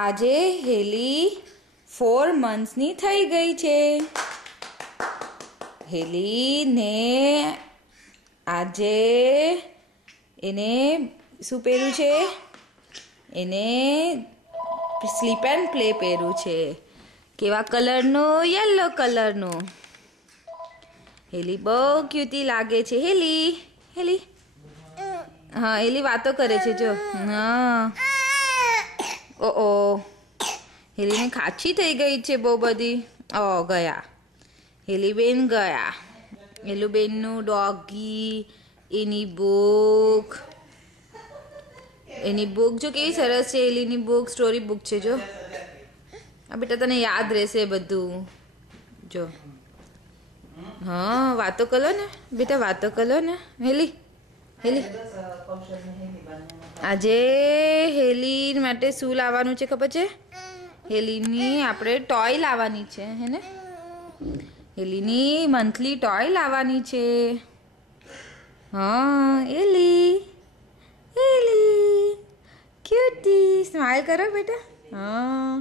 આજે હેલી 4 મંથ્સની થઈ ગઈ છે. હેલીને આજે એને શું પહેર્યું છે? એને સ્લીપ એન્ડ પ્લે પહેર્યું છે. કેવા કલરનું? યલો કલરનું. હેલી બહુ ક્યુટી લાગે છે. હેલી હેલી હા, હેલી વાતો કરે છે જો. હા, ઓ હેલીને ખાંસી થઈ ગઈ છે બહુ બધી. ગયા હેલીબેન ગયા. હેલુબેનનું ડોગી, એની બુક જો કેવી સરસ છે. હેલીની બુક સ્ટોરી બુક છે જો. આ બેટા તને યાદ રહેશે બધું જો. હા, વાતો કરો ને બેટા, વાતો કરો ને. હેલી હેલી આજે હેલી માટે શું લાવવાનું છે ખબર છે? હેલીની આપણે ટોય લાવવાની છે હે ને? હેલીની મંથલી ટોય લાવવાની છે. હા, હેલી હેલી ક્યુટી. સ્માઈલ કરો બેટા. હા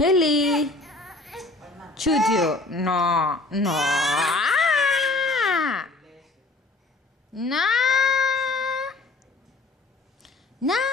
હેલી ચૂધ્યો. ના ના ના ના.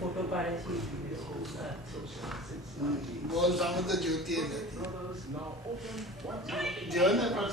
फोटो पाड़े બોલ સામે તો જોતી નથી. જો ને પણ